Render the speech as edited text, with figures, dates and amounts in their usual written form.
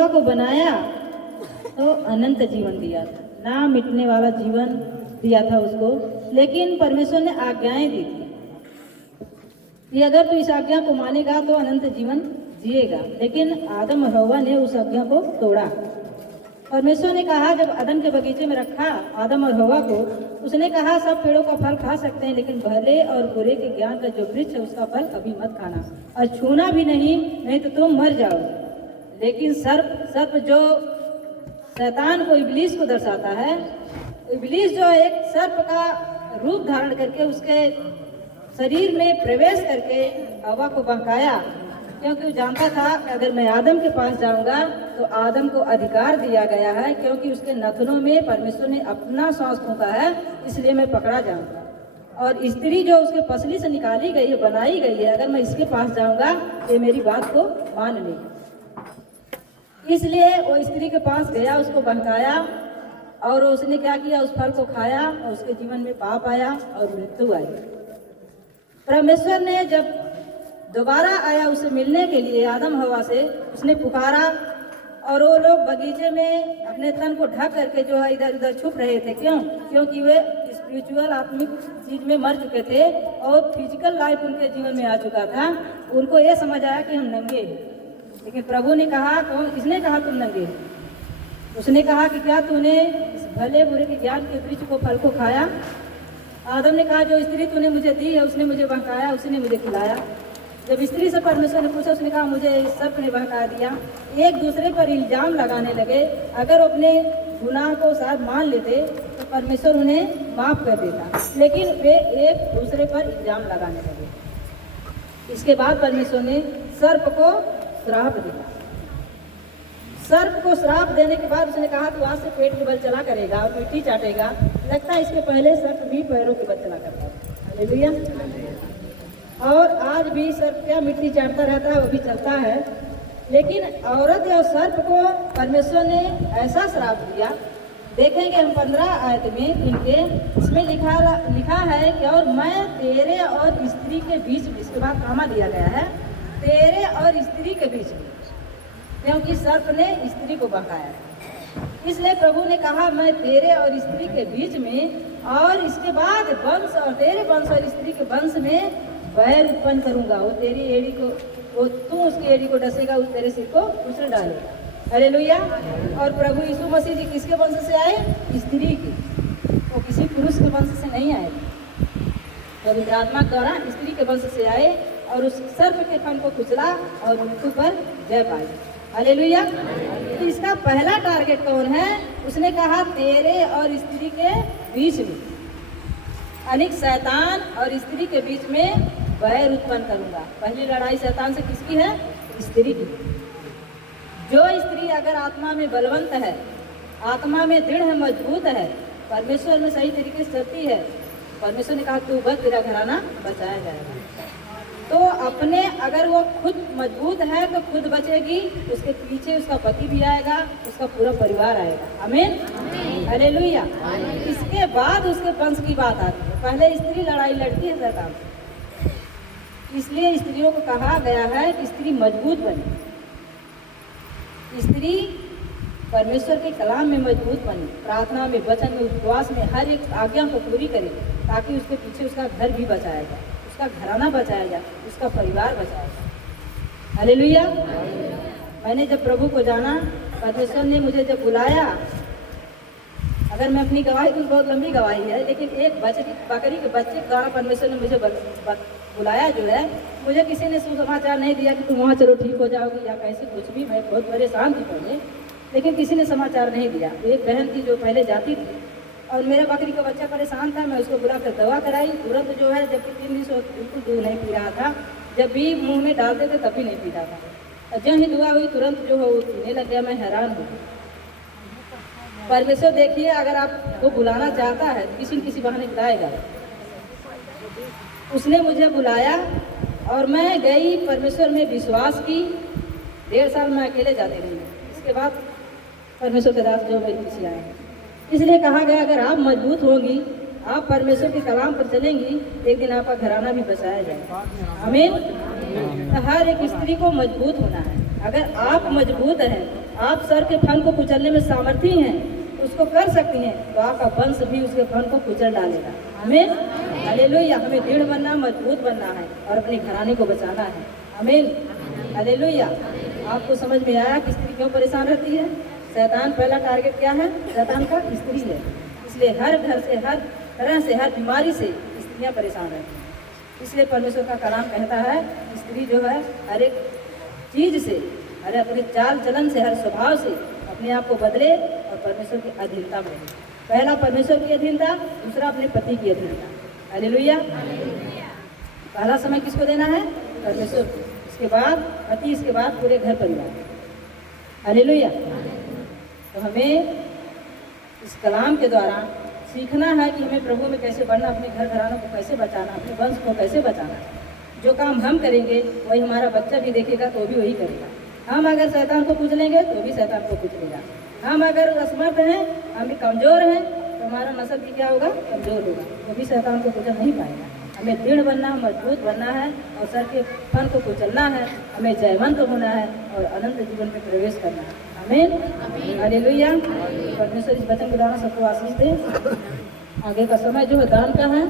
हवा को बनाया तो अनंत जीवन दिया था, ना मिटने वाला जीवन दिया था उसको। लेकिन परमेश्वर ने आज्ञाएं दी थी कि अगर तू इस आज्ञा को मानेगा तो अनंत जीवन जिएगा। लेकिन आदम और हवा ने उस आज्ञा को तोड़ा। परमेश्वर ने कहा, जब अदन के बगीचे में रखा आदम और हवा को, उसने कहा सब पेड़ों का फल खा सकते हैं, लेकिन भले और बुरे के ज्ञान का जो वृक्ष है उसका फल कभी मत खाना और छूना भी नहीं तो तुम मर जाओगे। लेकिन सर्प जो शैतान को, इब्लीस को दर्शाता है, इब्लीस जो एक सर्प का रूप धारण करके उसके शरीर में प्रवेश करके हवा को बहकाया, क्योंकि वो जानता था कि अगर मैं आदम के पास जाऊंगा तो आदम को अधिकार दिया गया है, क्योंकि उसके नथनों में परमेश्वर ने अपना श्वास फूंका है, इसलिए मैं पकड़ा जाऊंगा। और स्त्री जो उसके पसली से निकाली गई है, बनाई गई है, अगर मैं इसके पास जाऊंगा तो मेरी बात को मान लेगी। इसलिए वो स्त्री के पास गया, उसको बहकाया और उसने क्या किया, उस फल को खाया और उसके जीवन में पाप आया और मृत्यु आई। परमेश्वर ने जब दोबारा आया उसे मिलने के लिए आदम हवा से, उसने पुकारा और वो लोग बगीचे में अपने तन को ढक करके जो है इधर उधर छुप रहे थे। क्यों? क्योंकि वे स्पिरिचुअल आत्मिक चीज में मर चुके थे और फिजिकल लाइफ उनके जीवन में आ चुका था। उनको ये समझ आया कि हम नंगे हैं। लेकिन प्रभु ने कहा, कौन, किसने कहा तुम नंगे? उसने कहा कि क्या तूने इस भले बुरे के ज्ञान के वृक्ष को फल को खाया? आदम ने कहा, जो स्त्री तूने मुझे दी है उसने मुझे बहकाया, उसने मुझे खिलाया। जब स्त्री से परमेश्वर ने पूछा, उसने कहा मुझे इस सर्प ने बहका दिया। एक दूसरे पर इल्जाम लगाने लगे। अगर अपने गुनाह को शायद मान लेते तो परमेश्वर उन्हें माफ कर देता, लेकिन वे एक दूसरे पर इल्जाम लगाने लगे। इसके बाद परमेश्वर ने सर्प को श्राप दिया। सर्प को श्राप देने के बाद उसने कहा, तू आज से पेट के बल चला करेगा और मिट्टी चाटेगा। लगता है इसके पहले सर्प भी पैरों के बल चला करता था। हालेलुया। और आज भी सर्प क्या मिट्टी चाटता रहता है, वो भी चलता है। लेकिन औरत और सर्प को परमेश्वर ने ऐसा श्राप दिया। देखेंगे हम 15 आयत में इनके, इसमें लिखा है कि और मैं तेरे और स्त्री के बीच में, इसके बाद कामा दिया गया है, तेरे और स्त्री के बीच में, क्योंकि सर्प ने स्त्री को बहकाया। इसलिए प्रभु ने कहा, मैं तेरे और स्त्री के बीच में और इसके बाद वंश और तेरे वंश और स्त्री के वंश में बैर उत्पन्न करूंगा। वो तेरी एड़ी को, वो तू उसकी एड़ी को डसेगा, उस तेरे सिर को कुचल डालेगा। हालेलुया। और प्रभु यीशु मसीह जी किसके वंश से आए? स्त्री की। वो किसी पुरुष के वंश से नहीं आए, पवित्र आत्मा द्वारा स्त्री के वंश से आए और उस सर्प के फन को कुचला और मृत्यु पर जय पाई। हालेलुया। तो इसका पहला टारगेट कौन है? उसने कहा तेरे और स्त्री के बीच में, अनेक शैतान और स्त्री के बीच में बैर उत्पन्न करूंगा। पहली लड़ाई शैतान से किसकी है? स्त्री की। जो स्त्री अगर आत्मा में बलवंत है, आत्मा में दृढ़ है, मजबूत है, परमेश्वर में सही तरीके से चलती है, परमेश्वर ने कहा तू बच, तेरा घराना बचाया जाएगा। तो अपने, अगर वो खुद मजबूत है तो खुद बचेगी, उसके पीछे उसका पति भी आएगा, उसका पूरा परिवार आएगा। आमीन। हालेलुया। इसके बाद उसके वंश की बात आती है। पहले स्त्री लड़ाई लड़ती है शैतान से। इसलिए स्त्रियों को कहा गया है कि स्त्री मजबूत बने, स्त्री परमेश्वर के कलाम में मजबूत बने, प्रार्थना में, वचन में, उपवास में, हर एक आज्ञा को पूरी करे, ताकि उसके पीछे उसका घर भी बचाया जाए, उसका घराना बचाया जाए, उसका परिवार बचाया जाए। हालेलुया। मैंने जब प्रभु को जाना, परमेश्वर ने मुझे जब बुलाया, अगर मैं अपनी गवाही दूँ, बहुत लंबी गवाही है, लेकिन एक बकरी के बच्चे के द्वारा परमेश्वर ने मुझे बुलाया जो है, मुझे किसी ने सुसमाचार नहीं दिया कि तुम वहाँ चलो ठीक हो जाओगी या कैसे कुछ भी। मैं बहुत परेशान थी पहले, लेकिन किसी ने समाचार नहीं दिया। एक बहन थी जो पहले जाती थी और मेरा बकरी का बच्चा परेशान था, मैं उसको बुलाकर दवा कराई। तुरंत जो है, जबकि 3 दिन से बिल्कुल दूध नहीं पी रहा था, जब भी मुँह में डालते थे तब भी नहीं पीता था, और जब ही दुआ हुई तुरंत जो है वो पीने लग गया। मैं हैरान हूँ। परमेश्वर देखिए, अगर आपको बुलाना चाहता है तो किसी न किसी बहाने बुलाएगा। उसने मुझे बुलाया और मैं गई, परमेश्वर में विश्वास की। 1.5 साल मैं अकेले जाती रही। इसके बाद परमेश्वर के दास जो मेरे पीछे आए। इसलिए कहा गया, अगर आप मजबूत होंगी, आप परमेश्वर के कलाम पर चलेंगी, एक दिन आपका घराना भी बचाया जाएगा। आमीन। हर एक स्त्री को मजबूत होना है। अगर आप मजबूत हैं, आप सर के फन को कुचलने में सामर्थ्य हैं, उसको कर सकती हैं, तो आपका वंश भी उसके फन को कुचल डालेगा। आमीन, हालेलुया। हमें दृढ़ बनना, मजबूत बनना है और अपने घराने को बचाना है। आमीन, हालेलुया। आपको समझ में आया कि स्त्री क्यों परेशान रहती है? शैतान पहला टारगेट क्या है? शैतान का स्त्री है। इसलिए हर घर से, हर तरह से, हर बीमारी से स्त्रियां परेशान रहती हैं। इसलिए परमेश्वर का कलाम कहता है, स्त्री जो है हर एक चीज से, हर अपने चाल चलन से, हर स्वभाव से अपने आप को बदले और परमेश्वर की अधीनता में रहे। पहला परमेश्वर की अधीनता, दूसरा अपने पति की अधीनता। हालेलुया। पहला समय किसको देना है? परमेश्वर को, इसके बाद पति, इसके बाद पूरे घर परिवार। हालेलुया। तो हमें इस कलाम के द्वारा सीखना है कि हमें प्रभु में कैसे बढ़ना, अपने घर घरानों को कैसे बचाना, अपने वंश को कैसे बचाना। जो काम हम करेंगे वही हमारा बच्चा भी देखेगा तो भी वही करेगा। हम अगर शैतान को कुचलेंगे तो भी शैतान को कुचलेगा। हम अगर असमर्थ हैं, हम भी कमज़ोर हैं, तो हमारा नस्ल भी क्या होगा? कमज़ोर होगा, तो भी शैतान को कुचल नहीं पाएगा। हमें दृढ़ बनना, मजबूत बनना है और सर के फन को कुचलना है। हमें जयवंत होना है और अनंत जीवन में प्रवेश करना है। आमीन, हालेलुया। परमेश्वर इस वचन के द्वारा सबको आशीष दे। आगे का समय जो है दान का है।